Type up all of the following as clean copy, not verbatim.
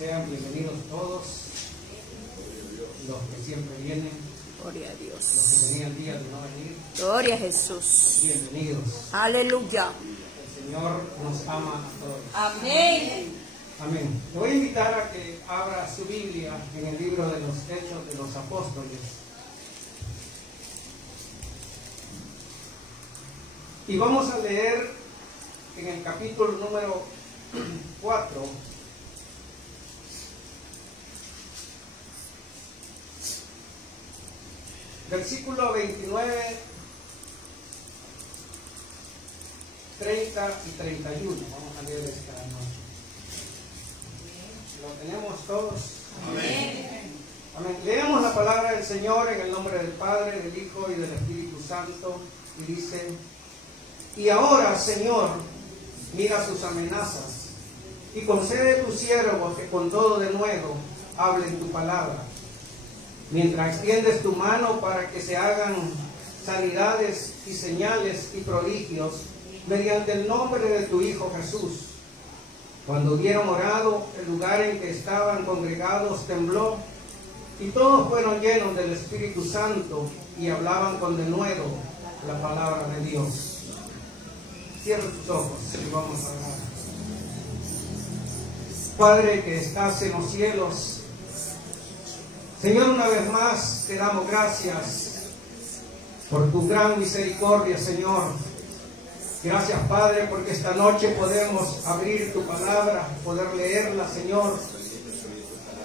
Sean bienvenidos todos, los que siempre vienen, Gloria a los que Dios. tenían días de no venir, Gloria a Jesús. bienvenidos. Aleluya. El Señor nos ama a todos. Amén. Amén. Le voy a invitar a que abra su Biblia en el libro de los Hechos de los Apóstoles. Y vamos a leer en el capítulo número 4, versículo 29, 30 y 31. Vamos a leer esta noche. ¿Lo tenemos todos? Amén. Amén. Leemos la palabra del Señor en el nombre del Padre, del Hijo y del Espíritu Santo. Y dice: y ahora, Señor, mira sus amenazas y concede a tus siervos que con todo denuedo hablen tu palabra, mientras extiendes tu mano para que se hagan sanidades y señales y prodigios mediante el nombre de tu Hijo Jesús. Cuando hubieron orado, el lugar en que estaban congregados tembló, y todos fueron llenos del Espíritu Santo y hablaban con denuedo la palabra de Dios. Cierra tus ojos y vamos a orar. Padre que estás en los cielos, Señor, una vez más te damos gracias por tu gran misericordia, Señor. Gracias, Padre, porque esta noche podemos abrir tu palabra, poder leerla, Señor,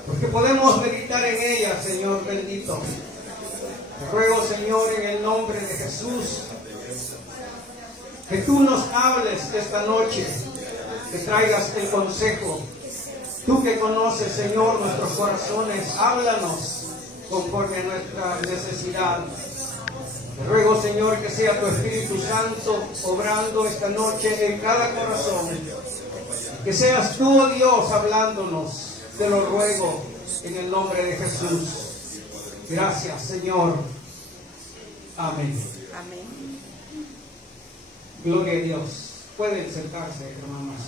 porque podemos meditar en ella, Señor bendito. Te ruego, Señor, en el nombre de Jesús, que tú nos hables esta noche, que traigas el consejo. Tú que conoces, Señor, nuestros corazones, háblanos conforme a nuestra necesidad. Te ruego, Señor, que sea tu Espíritu Santo obrando esta noche en cada corazón. Que seas tú, oh Dios, hablándonos. Te lo ruego en el nombre de Jesús. Gracias, Señor. Amén. Amén. Gloria a Dios. Pueden sentarse, hermanos.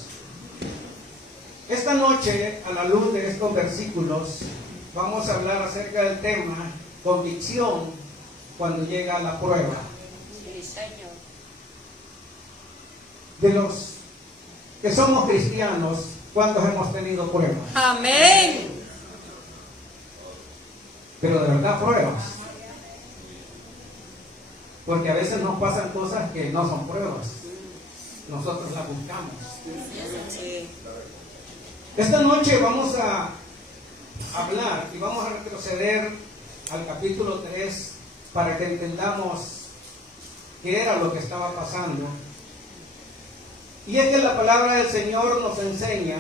Esta noche, a la luz de estos versículos, vamos a hablar acerca del tema convicción cuando llega la prueba. Sí, Señor. De los que somos cristianos, ¿cuántos hemos tenido pruebas? Amén. Pero de verdad pruebas. Porque a veces nos pasan cosas que no son pruebas. Nosotros las buscamos. Sí. Esta noche vamos a hablar y vamos a retroceder al capítulo 3 para que entendamos qué era lo que estaba pasando. Y es que la palabra del Señor nos enseña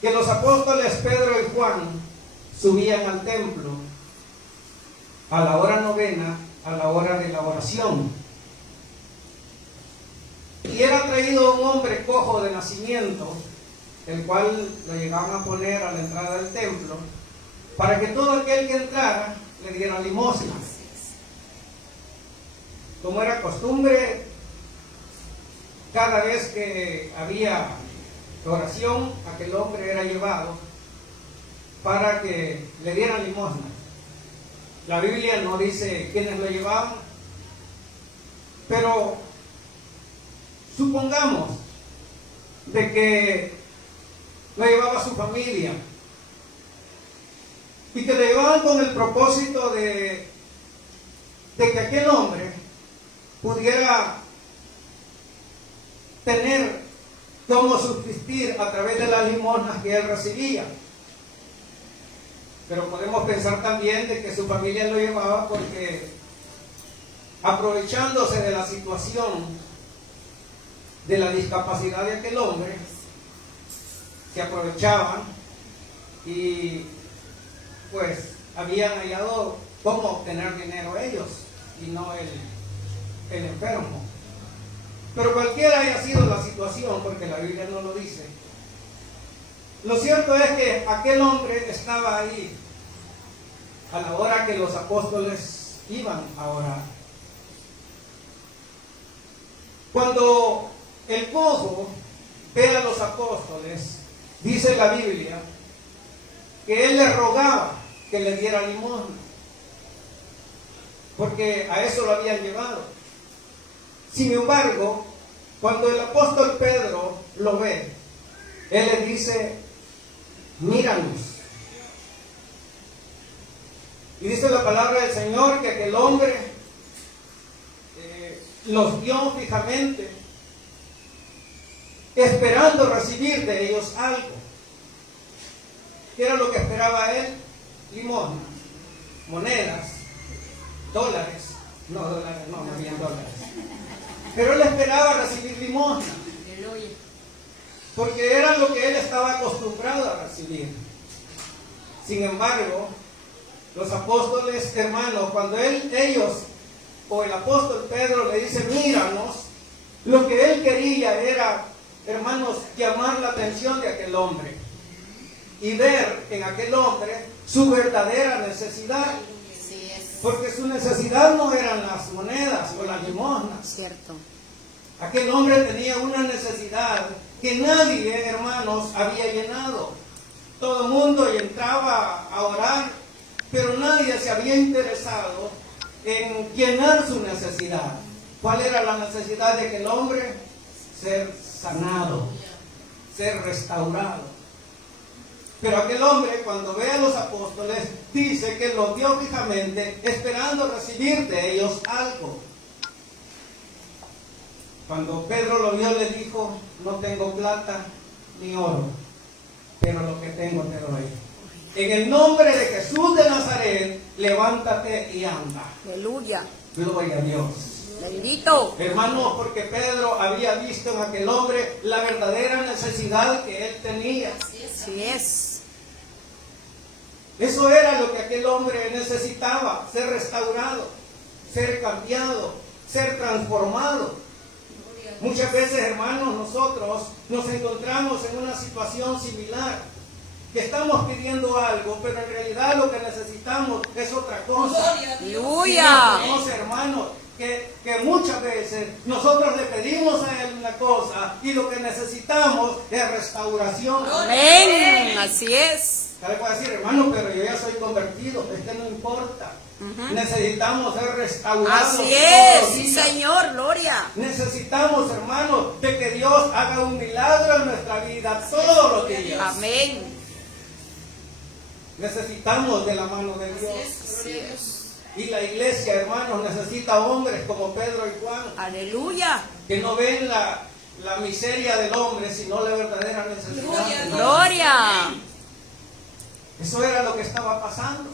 que los apóstoles Pedro y Juan subían al templo a la hora novena, a la hora de la oración. Y era traído un hombre cojo de nacimiento, el cual lo llegaban a poner a la entrada del templo, para que todo aquel que entrara le diera limosna. Como era costumbre, cada vez que había oración, aquel hombre era llevado para que le dieran limosna. La Biblia no dice quiénes lo llevaban, pero supongamos de que lo llevaba su familia y que lo llevaban con el propósito de que aquel hombre pudiera tener cómo subsistir a través de las limosnas que él recibía. Pero podemos pensar también de que su familia lo llevaba porque, aprovechándose de la situación de la discapacidad de aquel hombre, se aprovechaban y pues habían hallado cómo obtener dinero ellos y no el enfermo. Pero cualquiera haya sido la situación, porque la Biblia no lo dice, lo cierto es que aquel hombre estaba ahí a la hora que los apóstoles iban a orar. Cuando el cojo ve a los apóstoles, Dice la Biblia que él le rogaba que le diera limosna, porque a eso lo habían llevado. Sin embargo, cuando el apóstol Pedro lo ve, él le dice: míranos. Y dice la palabra del Señor que aquel hombre los vio fijamente, esperando recibir de ellos algo. ¿Qué era lo que esperaba él? Limosna, monedas, dólares. No, dólares, no habían dólares. Pero él esperaba recibir limosna, porque era lo que él estaba acostumbrado a recibir. Sin embargo, los apóstoles, hermanos, cuando ellos o el apóstol Pedro le dice: míranos, lo que él quería era, hermanos, llamar la atención de aquel hombre y ver en aquel hombre su verdadera necesidad. Porque su necesidad no eran las monedas o las limosnas. Cierto. Aquel hombre tenía una necesidad que nadie, hermanos, había llenado. Todo el mundo entraba a orar, pero nadie se había interesado en llenar su necesidad. ¿Cuál era la necesidad de aquel hombre? Ser sanado, ser restaurado. Pero aquel hombre, cuando ve a los apóstoles, dice que los vio fijamente, esperando recibir de ellos algo. Cuando Pedro lo vio, le dijo: no tengo plata ni oro, pero lo que tengo te doy. En el nombre de Jesús de Nazaret, levántate y anda. Aleluya. Gloria a Dios. Bendito. Hermanos, porque Pedro había visto en aquel hombre la verdadera necesidad que él tenía. Así es. Eso era lo que aquel hombre necesitaba: ser restaurado, ser cambiado, ser transformado. Muchas veces, hermanos, nosotros nos encontramos en una situación similar, que estamos pidiendo algo, pero en realidad lo que necesitamos es otra cosa. Aleluya. Vamos, hermanos, que muchas veces nosotros le pedimos a Él una cosa y lo que necesitamos es restauración. Amén. Así es. Cada puede decir: hermano, pero yo ya soy convertido. Es que no importa. Necesitamos ser restaurados. Así todos los es, días. Señor, gloria. Necesitamos, hermanos, de que Dios haga un milagro en nuestra vida todos los días. Amén. Necesitamos de la mano de Dios. Así es. Y la iglesia, hermanos, necesita hombres como Pedro y Juan, Aleluya. que no ven la miseria del hombre, sino la verdadera necesidad del hombre. Gloria. Eso era lo que estaba pasando.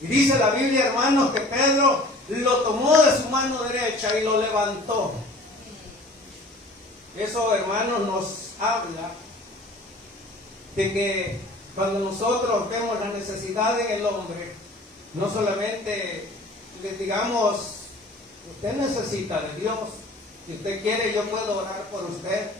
Y dice la Biblia, hermanos, que Pedro lo tomó de su mano derecha y lo levantó. Eso, hermanos, nos habla de que cuando nosotros vemos la necesidad en el hombre, no solamente le digamos: usted necesita de Dios, si usted quiere yo puedo orar por usted.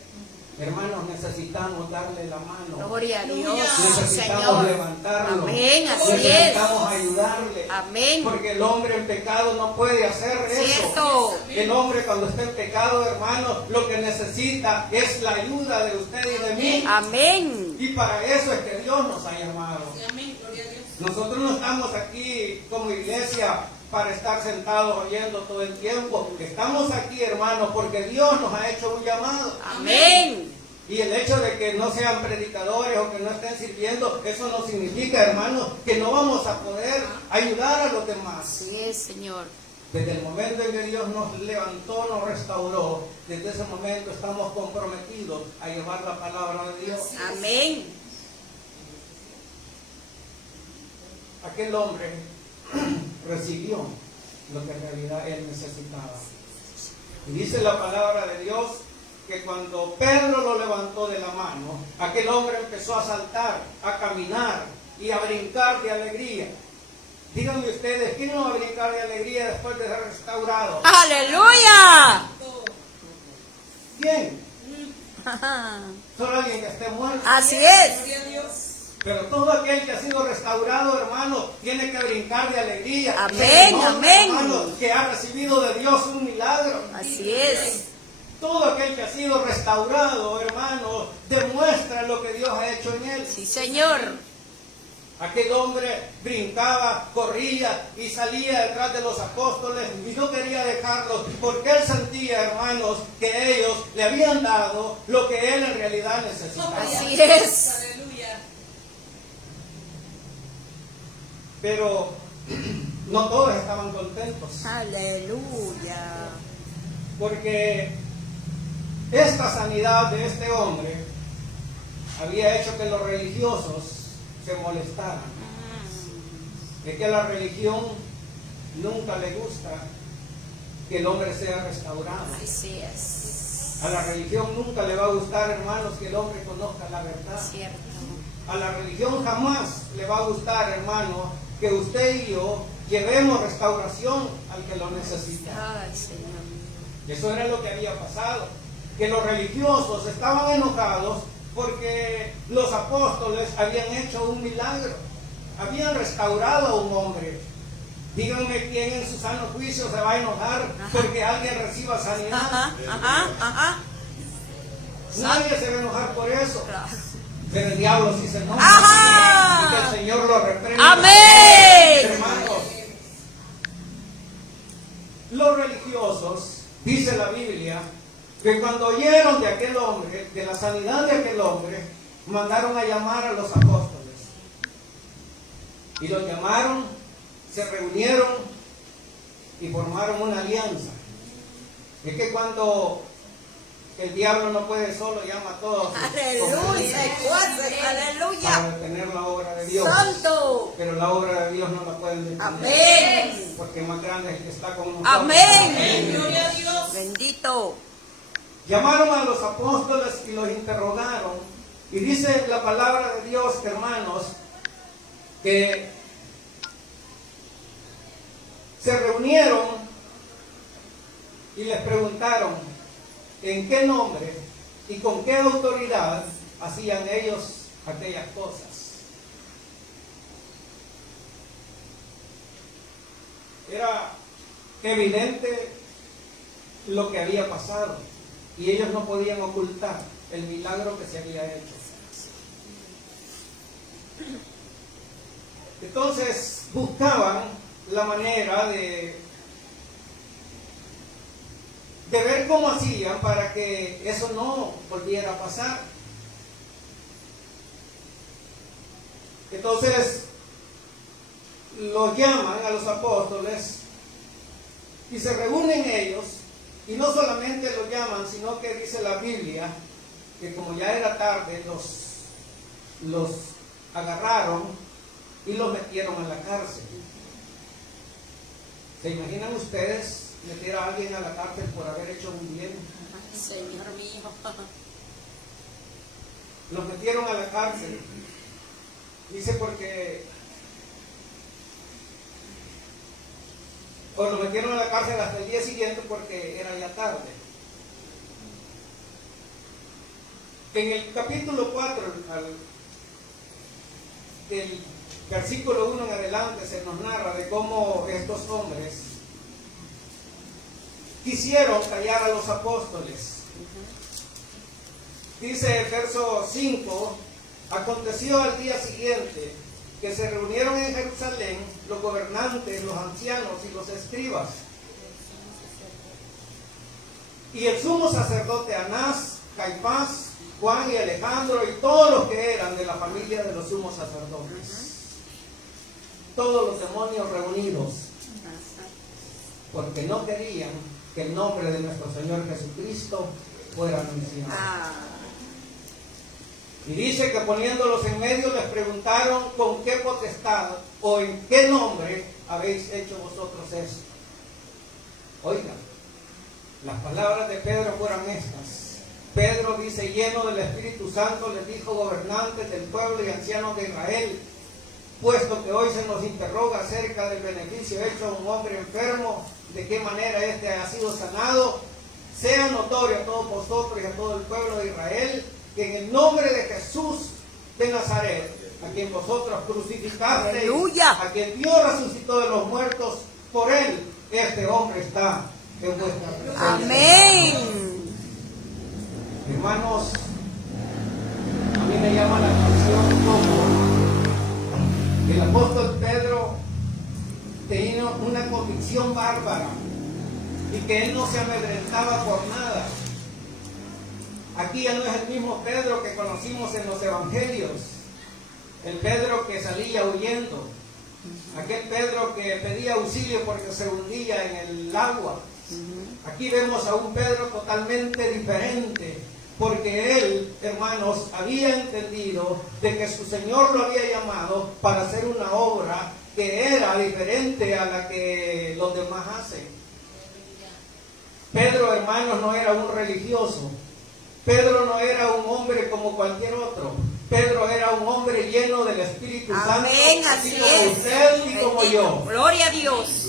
Hermanos, necesitamos darle la mano. Gloria a Dios. Necesitamos Señor. levantarlo. Amén. Así es. Necesitamos ayudarle. Amén. Porque el hombre en pecado no puede hacer eso. Cierto. El hombre cuando está en pecado, hermanos, lo que necesita es la ayuda de usted y de mí. Amén. Y para eso es que Dios nos ha llamado. Nosotros no estamos aquí como iglesia para estar sentados oyendo todo el tiempo. Estamos aquí, hermanos, porque Dios nos ha hecho un llamado. Amén. Y el hecho de que no sean predicadores o que no estén sirviendo, eso no significa, hermanos, que no vamos a poder ayudar a los demás. Así es, Señor. Desde el momento en que Dios nos levantó, nos restauró, desde ese momento estamos comprometidos a llevar la palabra de Dios. Amén. Aquel hombre recibió lo que en realidad él necesitaba. Y dice la palabra de Dios que cuando Pedro lo levantó de la mano, aquel hombre empezó a saltar, a caminar y a brincar de alegría. Díganme ustedes, ¿quién no va a brincar de alegría después de ser restaurado? Aleluya. ¿Quién? Solo alguien que esté muerto. Así es. Pero todo aquel que ha sido restaurado, hermano, tiene que brincar de alegría. Amén, Hermano, amén. hermano, que ha recibido de Dios un milagro. Así es. Todo aquel que ha sido restaurado, hermanos, demuestra lo que Dios ha hecho en él. Sí, Señor. Aquel hombre brincaba, corría y salía detrás de los apóstoles y no quería dejarlos porque él sentía, hermanos, que ellos le habían dado lo que él en realidad necesitaba. Así es. Aleluya. Pero no todos estaban contentos Aleluya. porque esta sanidad de este hombre había hecho que los religiosos se molestaran. Es que a la religión nunca le gusta que el hombre sea restaurado. Así es. A la religión nunca le va a gustar, hermanos, que el hombre conozca la verdad. Cierto. A la religión jamás le va a gustar, hermano, que usted y yo llevemos restauración al que lo necesita. Ay, Señor. Eso era lo que había pasado, que los religiosos estaban enojados porque los apóstoles habían hecho un milagro, habían restaurado a un hombre. Díganme quién en su sano juicio se va a enojar porque alguien reciba sanidad. Ajá. Nadie se va a enojar por eso. Claro. Pero el diablo sí se enoja. Ajá. Y que el Señor lo reprenda. Amén. Hermanos, los religiosos, dice la Biblia, que cuando oyeron de aquel hombre, de la sanidad de aquel hombre, mandaron a llamar a los apóstoles. Y los llamaron, se reunieron y formaron una alianza. Es que cuando el diablo no puede solo, llama a todos. Aleluya. Aleluya. Para detener la obra de Dios. Santo. Pero la obra de Dios no la pueden detener. Amén. Porque más grande es el que está con nosotros. Amén. Gloria a Dios. Bendito. Llamaron a los apóstoles y los interrogaron. Y dice la palabra de Dios, hermanos, que se reunieron y les preguntaron en qué nombre y con qué autoridad hacían ellos aquellas cosas. Era evidente lo que había pasado y ellos no podían ocultar el milagro que se había hecho. Entonces buscaban la manera de ver cómo hacían para que eso no volviera a pasar. Entonces los llaman a los apóstoles y se reúnen ellos, y no solamente los llaman, sino que dice la Biblia que como ya era tarde, los agarraron y los metieron en la cárcel. ¿Se imaginan ustedes meter a alguien a la cárcel por haber hecho un bien? Ay, Señor mío. Los metieron a la cárcel. Dice porque... O los metieron a la cárcel hasta el día siguiente porque era ya tarde. En el capítulo 4, del versículo 1 en adelante, se nos narra de cómo estos hombres quisieron callar a los apóstoles. Dice el verso 5, aconteció al día siguiente que se reunieron en Jerusalén los gobernantes, los ancianos y los escribas, y el sumo sacerdote Anás, Caifás, Juan y Alejandro y todos los que eran de la familia de los sumos sacerdotes. Todos los demonios reunidos, porque no querían que el nombre de nuestro Señor Jesucristo fuera mencionado. Y dice que poniéndolos en medio les preguntaron con qué potestad o en qué nombre habéis hecho vosotros esto. Oigan, las palabras de Pedro fueron estas. Pedro dice, lleno del Espíritu Santo, les dijo: gobernantes del pueblo y ancianos de Israel, puesto que hoy se nos interroga acerca del beneficio hecho a un hombre enfermo, de qué manera éste ha sido sanado, sea notorio a todos vosotros y a todo el pueblo de Israel, que en el nombre de Jesús de Nazaret, a quien vosotros crucificasteis, ¡Aleluya!, a quien Dios resucitó de los muertos, por él este hombre está en vuestra presencia. Amén. Hermanos, a mí me llama la atención cómo el apóstol Pedro tenía una convicción bárbara y que él no se amedrentaba por nada. Aquí ya no es el mismo Pedro que conocimos en los evangelios, el Pedro que salía huyendo, aquel Pedro que pedía auxilio porque se hundía en el agua. Aquí vemos a un Pedro totalmente diferente, porque él, hermanos, había entendido de que su Señor lo había llamado para hacer una obra que era diferente a la que los demás hacen. Pedro, hermanos, no era un religioso. Pedro no era un hombre como cualquier otro. Pedro era un hombre lleno del Espíritu Amén, Santo, así así como es. usted y como yo. Gloria a Dios.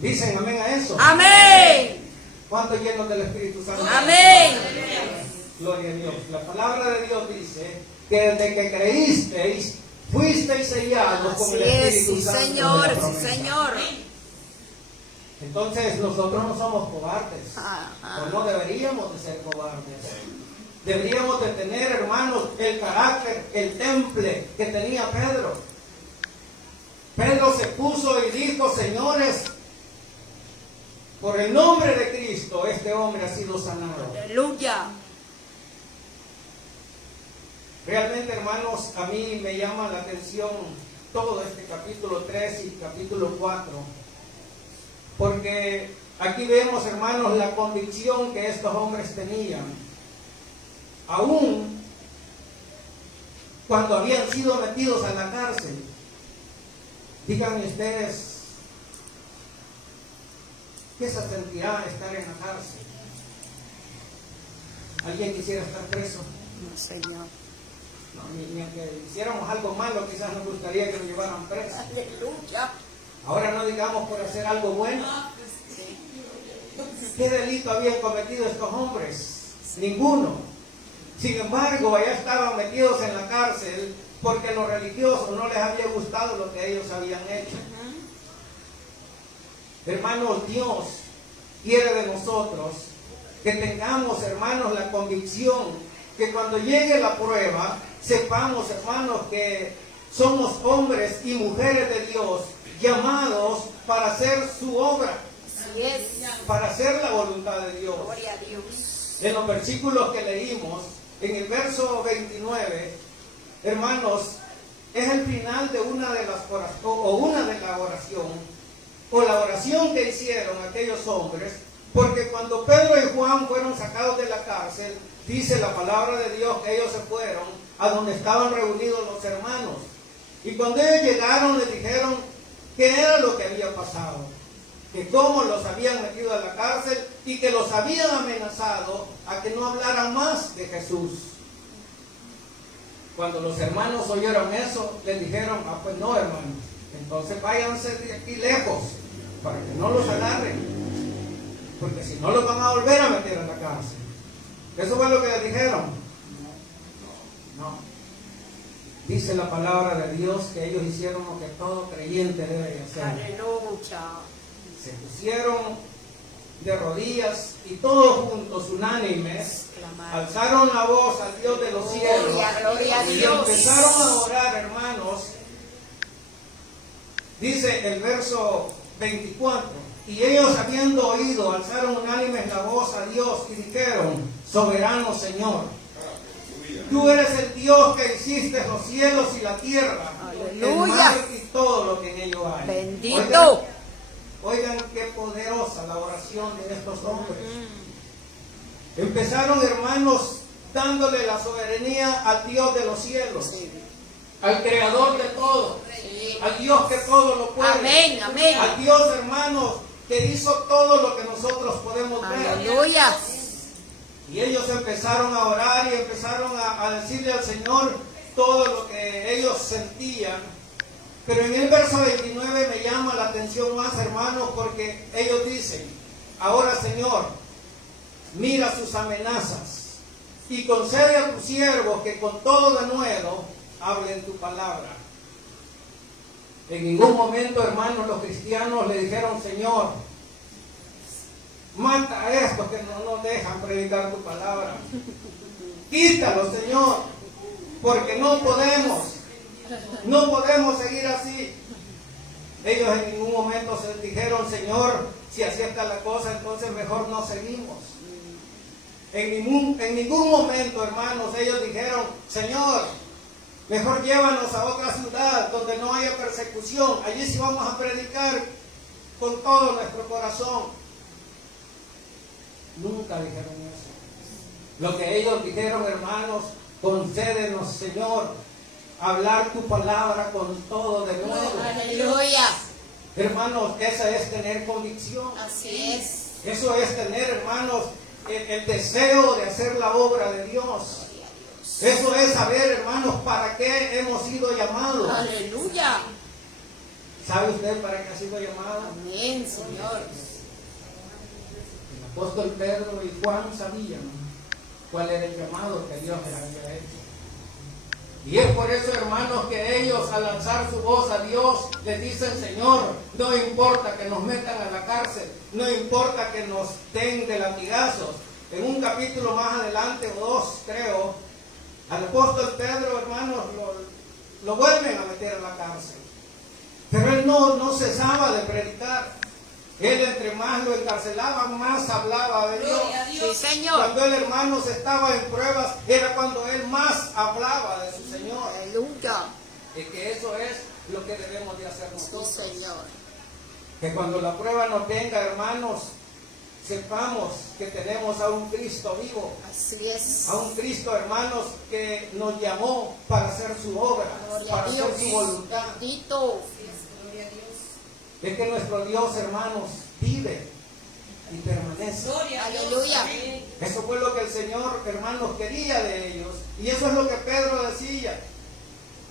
Dicen amén a eso. Amén. ¿Cuántos llenos del Espíritu Santo? Amén. Gloria a Dios. La palabra de Dios dice que desde que creísteis, fuisteis sellados con Así el es, Espíritu sí Santo de la Señor, sí promesa. Señor. Entonces nosotros no somos cobardes, o no deberíamos de ser cobardes. Deberíamos de tener, hermanos, el carácter, el temple que tenía Pedro. Pedro se puso y dijo: señores, por el nombre de Cristo, este hombre ha sido sanado. Aleluya. Realmente, hermanos, a mí me llama la atención todo este capítulo 3 y capítulo 4, porque aquí vemos, hermanos, la convicción que estos hombres tenían, aún cuando habían sido metidos a la cárcel. Díganme ustedes, ¿qué se sentirá estar en la cárcel? ¿Alguien quisiera estar preso? No, Señor. No, ni aunque hiciéramos algo malo, quizás nos gustaría que nos llevaran presos. Aleluya. Ahora no digamos por hacer algo bueno. ¿Qué delito habían cometido estos hombres? Ninguno. Sin embargo, allá estaban metidos en la cárcel porque a los religiosos no les había gustado lo que ellos habían hecho. Hermanos, Dios quiere de nosotros que tengamos, hermanos, la convicción que cuando llegue la prueba, sepamos, hermanos, que somos hombres y mujeres de Dios, llamados para hacer su obra, Así es. para hacer la voluntad de Dios. Gloria a Dios. En los versículos que leímos, en el verso 29, hermanos, es el final de una de las oración, o la oración que hicieron aquellos hombres, porque cuando Pedro y Juan fueron sacados de la cárcel, dice la palabra de Dios que ellos se fueron a donde estaban reunidos los hermanos. Y cuando ellos llegaron, les dijeron qué era lo que había pasado, que cómo los habían metido a la cárcel y que los habían amenazado a que no hablaran más de Jesús. Cuando los hermanos oyeron eso, les dijeron: pues no, hermanos, entonces váyanse de aquí lejos para que no los agarren, porque si no los van a volver a meter en la cárcel. Eso fue lo que les dijeron. No. Dice la palabra de Dios que ellos hicieron lo que todo creyente debe hacer. Aleluya. Se pusieron de rodillas y todos juntos, unánimes, alzaron la voz al Dios de los cielos. Gloria a Y Dios. empezaron a orar, hermanos. Dice el verso 24: y ellos, habiendo oído, alzaron unánimes la voz a Dios y dijeron: soberano Señor, tú eres el Dios que hiciste los cielos y la tierra, el Aleluya. mar y todo lo que en ellos hay. Bendito. Oigan qué poderosa la oración de estos hombres. Empezaron, hermanos, dándole la soberanía al Dios de los cielos, al creador de todo, al Dios que todo lo puede. Amén, amén. Al Dios, hermanos, que hizo todo lo que nosotros podemos ver. Aleluya. Y ellos empezaron a orar y empezaron a decirle al Señor todo lo que ellos sentían. Pero en el verso 29 me llama la atención más, hermanos, porque ellos dicen: ahora, Señor, mira sus amenazas y concede a tus siervos que con todo denuedo hablen tu palabra. En ningún momento, hermanos, los cristianos le dijeron: Señor, Mata a estos que no nos dejan predicar tu palabra. Quítalo, Señor, porque no podemos seguir así. Ellos en ningún momento se dijeron, Señor, si así está la cosa, entonces mejor no seguimos. En ningún momento, hermanos, ellos dijeron, Señor, mejor llévanos a otra ciudad donde no haya persecución. Allí sí vamos a predicar con todo nuestro corazón. Nunca dijeron eso. Lo que ellos dijeron, hermanos, concédenos, Señor, hablar tu palabra con todo de nuevo. Aleluya. Hermanos, esa es tener convicción. Así es. Eso es tener, hermanos, el deseo de hacer la obra de Dios. Eso es saber, hermanos, para qué hemos sido llamados. Aleluya. ¿Sabe usted para qué ha sido llamado? Amén, Señor. El apóstol Pedro y Juan sabían cuál era el llamado que Dios les había hecho. Y es por eso, hermanos, que ellos al alzar su voz a Dios les dicen, Señor, no importa que nos metan a la cárcel, no importa que nos den de latigazos. En un capítulo más adelante, o dos creo, al apóstol Pedro, hermanos, lo vuelven a meter a la cárcel. Pero él no cesaba de predicar. Él entre más lo encarcelaban, más hablaba de Dios. Sí, Señor. Cuando el hermano estaba en pruebas, era cuando él más hablaba de su Señor. Aleluya. Y que eso es lo que debemos de hacer nosotros. Sí, Señor. Que cuando la prueba nos venga, hermanos, sepamos que tenemos a un Cristo vivo. Así es. A un Cristo, hermanos, que nos llamó para hacer su obra, Gloria para a hacer Dios. su voluntad. Bendito. Es que nuestro Dios, hermanos, vive y permanece. Aleluya. Eso fue lo que el Señor, hermanos, quería de ellos. Y eso es lo que Pedro decía.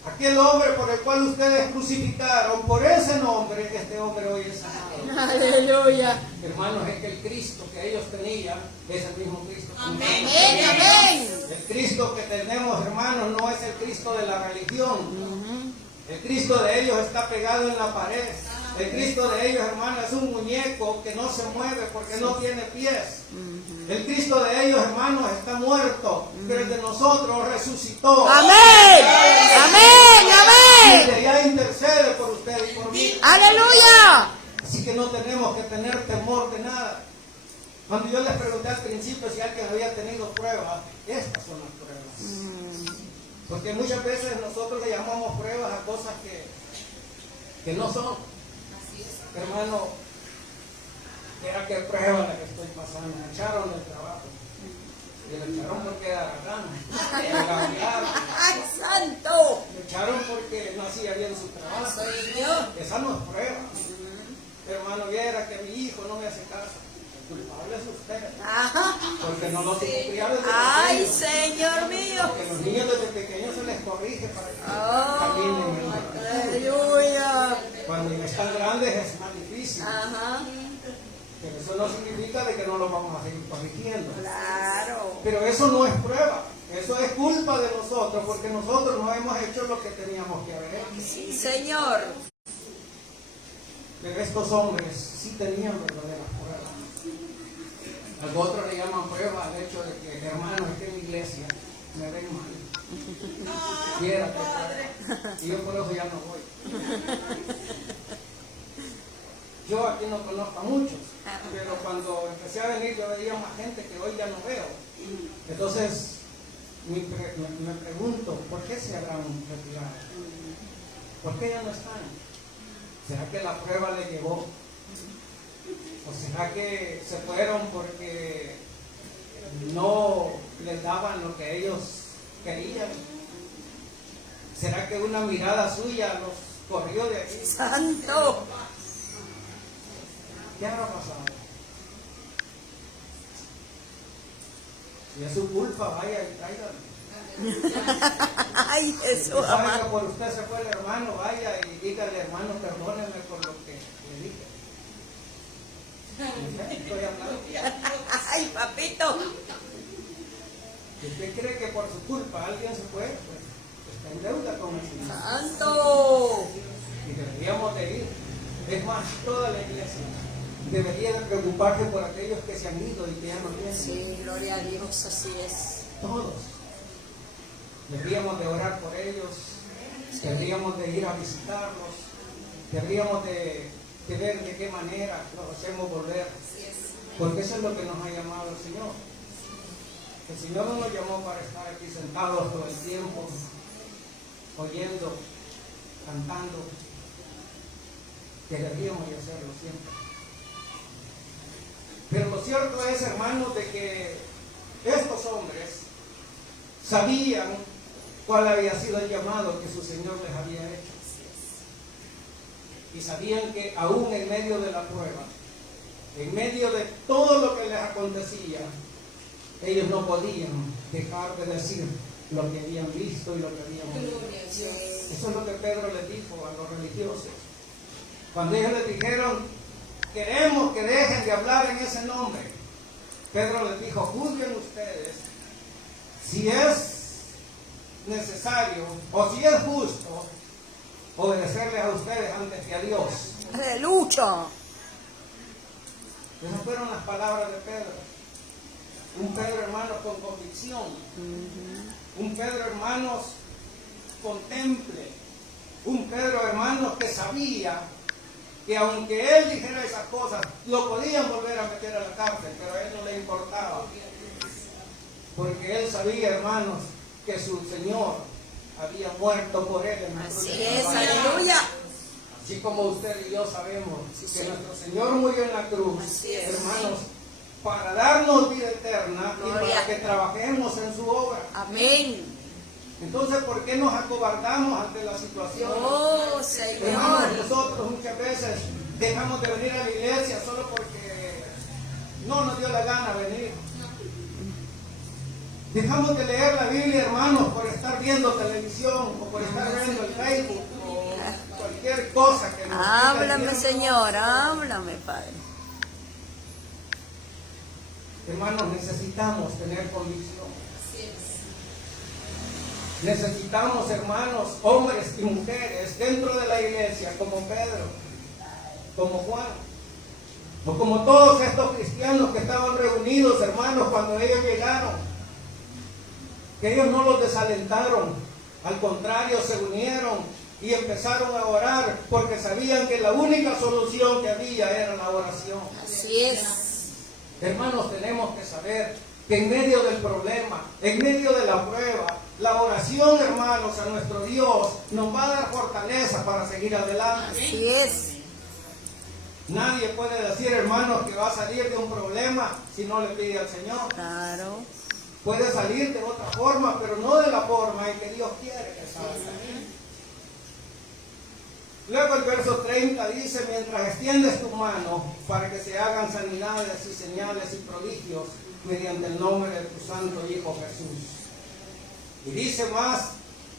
Aquel hombre por el cual ustedes crucificaron, por ese nombre, este hombre hoy es sanado. Aleluya. Hermanos, es que el Cristo que ellos tenían es el mismo Cristo. Amén. Amén. El Cristo que tenemos, hermanos, no es el Cristo de la religión. El Cristo de ellos está pegado en la pared. El Cristo de ellos, hermanos, es un muñeco que no se mueve porque no tiene pies. El Cristo de ellos, hermanos, está muerto, pero el de nosotros resucitó. Amén. Amén. Y Amén. que ya intercede por usted y por mí. Aleluya. Así que no tenemos que tener temor de nada. Cuando yo les pregunté al principio si alguien había tenido pruebas, estas son las pruebas. Porque muchas veces nosotros le llamamos pruebas a cosas que no son. Hermano, era que prueba la que estoy pasando. Me echaron del trabajo. Y me echaron porque era gana. ¡Ay, santo! Me echaron porque no hacía bien su trabajo. Esa no es prueba. Hermano, viera que mi hijo no me hace caso. El culpable es usted. Ajá. Porque no lo supo criar desde ¡Ay, pequeño. Señor mío! Porque los niños desde pequeños se les corrige para que Oh, caminen, hermano. aleluya. Cuando ya están grandes es más difícil. Ajá. Pero eso no significa de que no lo vamos a seguir corrigiendo. Claro. Pero eso no es prueba. Eso es culpa de nosotros porque nosotros no hemos hecho lo que teníamos que haber hecho. Sí, Señor. Pero estos hombres sí tenían verdaderas pruebas. Al otro le llaman prueba al hecho de que, hermanos, es que en la iglesia me ven mal. Quiera que fuera. Y yo por eso ya no voy. Yo aquí no conozco a muchos, pero cuando empecé a venir yo veía más gente que hoy ya no veo. Entonces me pregunto, ¿por qué se habrán retirado? ¿Por qué ya no están? ¿Será que la prueba le llegó? ¿O será que se fueron porque no les daban lo que ellos querían? ¿Será que una mirada suya los corrió de aquí? Santo. ¿Qué habrá pasado? Si es su culpa, vaya y tráigale. Ay, Jesús Si sabe amado. que por usted se fue el hermano, vaya y dígale, hermano, perdóneme por lo que le dije. Estoy hablando. Ay, papito. Si usted cree que por su culpa alguien se fue, pues está en deuda con el Señor. Santo. Y deberíamos de ir. Es más, toda la iglesia debería de preocuparse por aquellos que se han ido y que ya no vienen. Sí, gloria a Dios, así es. Todos. Deberíamos de orar por ellos, deberíamos de ir a visitarlos, deberíamos de ver de qué manera los hacemos volver, porque eso es lo que nos ha llamado el Señor. El Señor no nos llamó para estar aquí sentados todo el tiempo, oyendo, cantando, que deberíamos de hacerlo siempre. Pero lo cierto es, hermanos, de que estos hombres sabían cuál había sido el llamado que su Señor les había hecho. Y sabían que aún en medio de la prueba, en medio de todo lo que les acontecía, ellos no podían dejar de decir lo que habían visto y lo que habían oído. Eso es lo que Pedro les dijo a los religiosos. Cuando ellos les dijeron, queremos que dejen de hablar en ese nombre, Pedro les dijo, juzguen ustedes si es necesario o si es justo obedecerles a ustedes antes que a Dios. ¡Aleluya! Esas fueron las palabras de Pedro. Un Pedro, hermanos, con convicción. Un Pedro, hermanos, con temple. Un Pedro, hermanos, que sabía que aunque él dijera esas cosas, lo podían volver a meter a la cárcel, pero a él no le importaba. Porque él sabía, hermanos, que su Señor había muerto por él en nuestro Así es, aleluya. Así como usted y yo sabemos que nuestro Señor murió en la cruz, hermanos, para darnos vida eterna y para que trabajemos en su obra. Amén. Entonces, ¿por qué nos acobardamos ante la situación? Oh, Hermanos, Señor. nosotros muchas veces dejamos de venir a la iglesia solo porque no nos dio la gana venir. Dejamos de leer la Biblia, hermanos, por estar viendo televisión o por estar viendo el Facebook o cualquier cosa que nos Háblame, quite el tiempo. Señor, háblame, Padre. Hermanos, necesitamos tener convicción. Necesitamos, hermanos, hombres y mujeres dentro de la iglesia, como Pedro, como Juan, o como todos estos cristianos que estaban reunidos, hermanos, cuando ellos llegaron. Que ellos no los desalentaron, al contrario, se unieron y empezaron a orar porque sabían que la única solución que había era la oración. Así es. Hermanos, tenemos que saber que en medio del problema, en medio de la prueba, la oración, hermanos, a nuestro Dios nos va a dar fortaleza para seguir adelante. Así es. Nadie puede decir, hermanos, que va a salir de un problema si no le pide al Señor. Claro. Puede salir de otra forma, pero no de la forma en que Dios quiere que salga. Luego el verso 30 dice, mientras extiendes tu mano para que se hagan sanidades y señales y prodigios mediante el nombre de tu santo Hijo Jesús. Y dice más,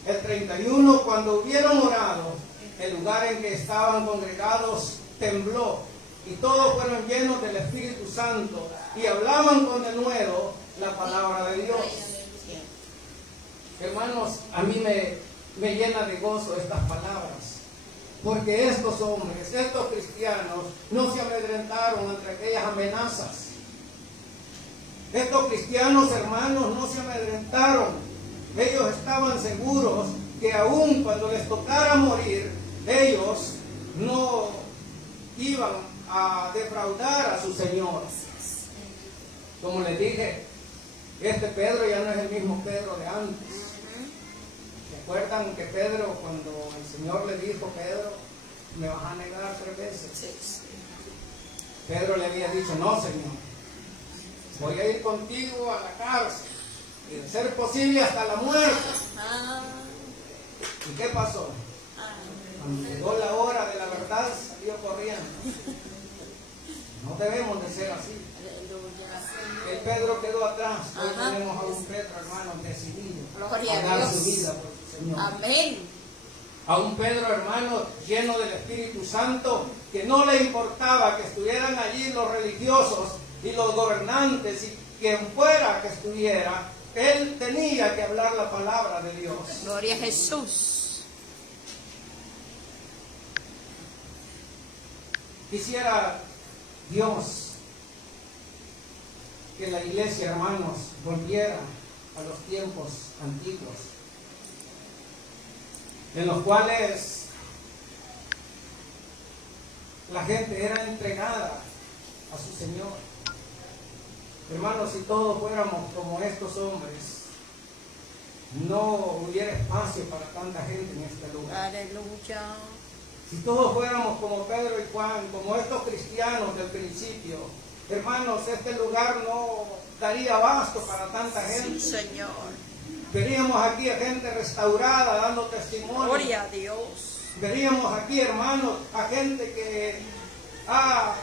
el 31, cuando hubieron orado, el lugar en que estaban congregados tembló, y todos fueron llenos del Espíritu Santo, y hablaban con denuedo la palabra de Dios. Hermanos, a mí me llena de gozo estas palabras, porque estos hombres, estos cristianos, no se amedrentaron ante aquellas amenazas. Estos cristianos, hermanos, no se amedrentaron. Ellos estaban seguros que aun cuando les tocara morir, ellos no iban a defraudar a su Señor. Como les dije, este Pedro ya no es el mismo Pedro de antes. ¿Se acuerdan que Pedro, cuando el Señor le dijo, Pedro, me vas a negar 3 veces? Pedro le había dicho, no, Señor, voy a ir contigo a la cárcel y de ser posible hasta la muerte. ¿Y qué pasó? Cuando llegó la hora de la verdad, salió corriendo. No debemos de ser así. El Pedro quedó atrás. Hoy tenemos a un Pedro, hermano, decidido Gloria a a dar Dios. su vida por su Señor. Amén. A un Pedro, hermano, lleno del Espíritu Santo, que no le importaba que estuvieran allí los religiosos y los gobernantes y quien fuera que estuviera, él tenía que hablar la palabra de Dios. Gloria a Jesús. Quisiera Dios, que la iglesia, hermanos, volviera a los tiempos antiguos, en los cuales la gente era entregada a su Señor. Hermanos, si todos fuéramos como estos hombres, no hubiera espacio para tanta gente en este lugar. Aleluya. Si todos fuéramos como Pedro y Juan, como estos cristianos del principio, hermanos, este lugar no daría abasto para tanta gente. Sí, Señor. Veríamos aquí a gente restaurada dando testimonio. Gloria a Dios. Veríamos aquí, hermanos, a gente que ha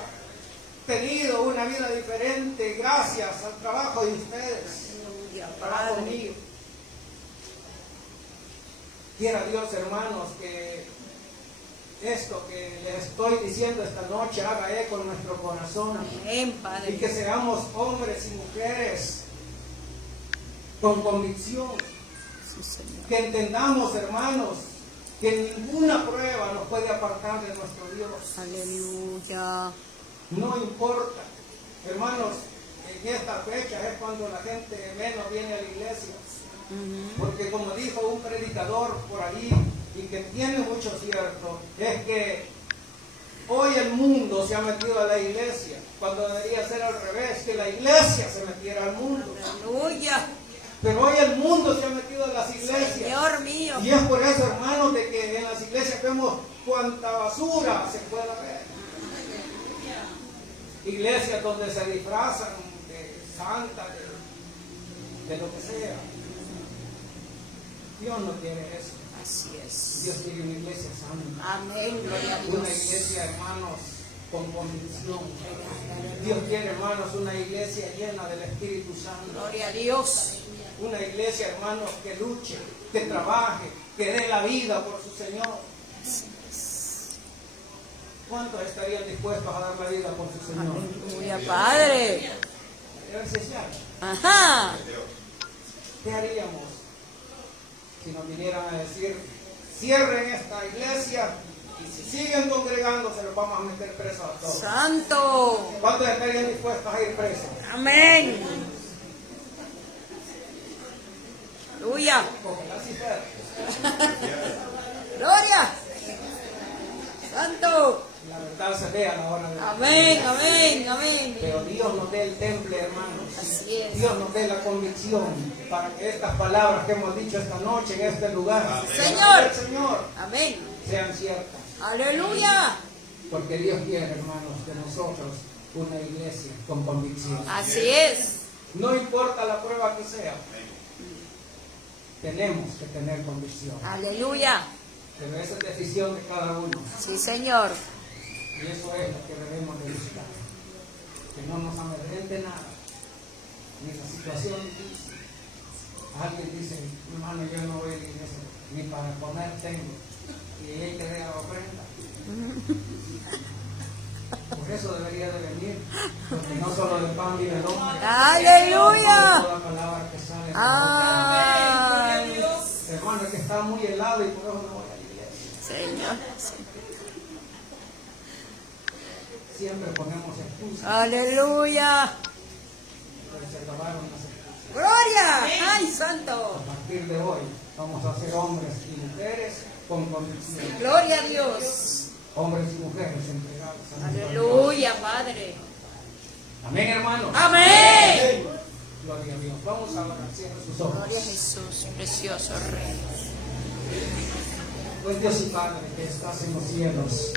tenido una vida diferente gracias al trabajo de ustedes, Aleluya, al trabajo Padre. mío. Quiera Dios, hermanos, que esto que les estoy diciendo esta noche haga eco en nuestro corazón Amén, y Padre. que seamos hombres y mujeres con convicción, Sí, Señor. que entendamos, hermanos, que ninguna prueba nos puede apartar de nuestro Dios. Aleluya. No importa, hermanos, en esta fecha es cuando la gente menos viene a la iglesia, porque como dijo un predicador por ahí, y que tiene mucho cierto, es que hoy el mundo se ha metido a la iglesia, cuando debería ser al revés, que la iglesia se metiera al mundo. Aleluya. Pero hoy el mundo se ha metido a las iglesias. Señor mío. Y es por eso, hermanos, de que en las iglesias vemos cuánta basura se puede ver. Iglesias donde se disfrazan de santa, de lo que sea. Dios no quiere eso. Así es. Dios quiere una iglesia santa. Amén. Gloria a Dios. Una iglesia, hermanos, con convicción. Dios quiere, hermanos, una iglesia llena del Espíritu Santo. Gloria a Dios. Una iglesia, hermanos, que luche, que trabaje, que dé la vida por su Señor. ¿Cuántos estarían dispuestos a dar la vida por su Señor? Aleluya, Padre. Ajá. ¿Qué haríamos si nos vinieran a decir, cierren esta iglesia y si siguen congregándose los vamos a meter presos a todos? Santo. ¿Cuántos estarían dispuestos a ir presos? Amén. Aleluya. Ojalá sí fuera. Gloria. Santo. La verdad se ve a la hora de Amén, amén, amén. Pero Dios nos dé el temple, hermanos. Así es. Dios nos dé la convicción para que estas palabras que hemos dicho esta noche en este lugar, Señor. del Señor, Amén. sean ciertas. Aleluya. Porque Dios quiere, hermanos, de nosotros una iglesia con convicción. Así es. No importa la prueba que sea, tenemos que tener convicción. Aleluya. Pero esa es decisión de cada uno. Sí, Señor. Y eso es lo que debemos de buscar. Que no nos amedrente nada. Ni la situación difícil. Alguien dice, hermano, yo no voy a la iglesia, ni para comer tengo. Y hay que dar la ofrenda. Por eso debería de venir. Porque no solo del pan vive el hombre. Aleluya. sino de toda palabra que sale de la Ay. boca. Hermano, es que está muy helado y por eso no voy a la iglesia. Señor. Siempre ponemos excusas. Aleluya. Pero se acabaron las excusas. Gloria. Ay, santo. A partir de hoy vamos a ser hombres y mujeres con convicción. Gloria a Dios. Hombres y mujeres entregados a nuestro Dios. Aleluya, Padre. Amén, hermanos. Amén. Gloria a Dios. Vamos a orar. Cierra sus ojos. Gloria a Jesús, precioso Rey. Pues Dios y Padre que estás en los cielos.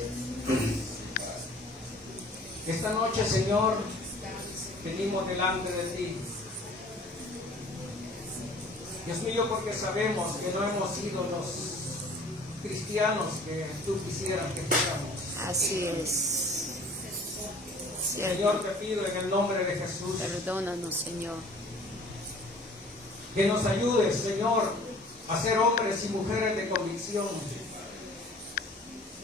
Esta noche, Señor, venimos delante de ti. Dios mío, porque sabemos que no hemos sido los cristianos que tú quisieras que fuéramos. Así es. Cierto. Señor, te pido en el nombre de Jesús Perdónanos, Señor. que nos ayudes, Señor, a ser hombres y mujeres de convicción.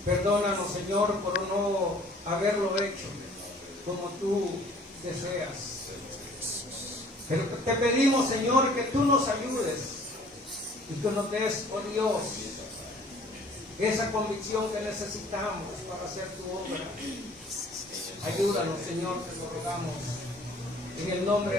Perdónanos, Señor, por no haberlo hecho como tú deseas. Pero te pedimos, Señor, que tú nos ayudes y que nos des, oh Dios, esa convicción que necesitamos para hacer tu obra. Ayúdanos, Señor, te lo rogamos. En el nombre